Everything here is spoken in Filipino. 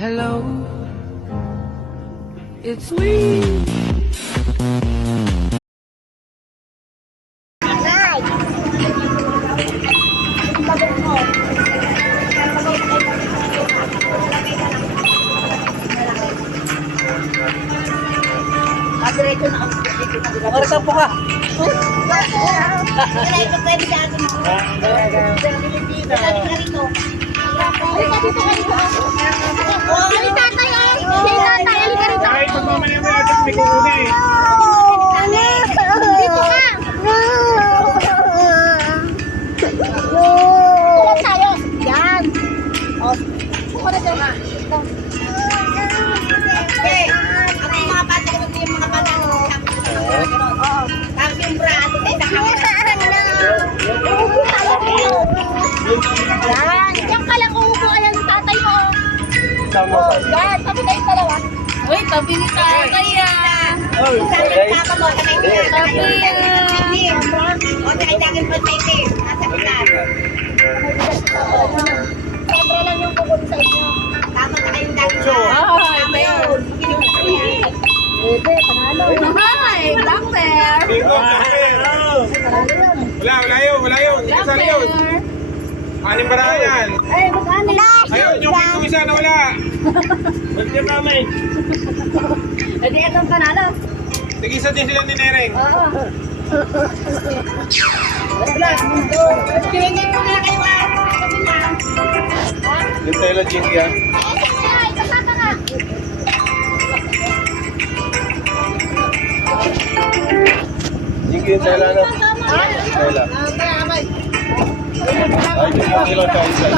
Hello, it's me. Marka po ka. Yan ka lang uupo, ayan ang tatay mo. Yan, tabi tayo dalawa. Uy, tabi ni tatay ah. Siyempre lang yung bukod sa inyo. Tama na kayong dalawa. Ay, mayor. Pwede, panalo. Hi, black bear. Wala yun. Kasali yun. Anim para yan. Ay, magkano? Ayun, yung isa na wala. Nandiyan kami. Pwede itong panalo. Tig-isa din sila ni Nereng. Oo. Wala. Pinigay ko na kayo ah. Yung tayo Jinky ha. Ay, kasama nga. Jinky yung tayo ano? Tayo. Ay, yung kilo tayo isa.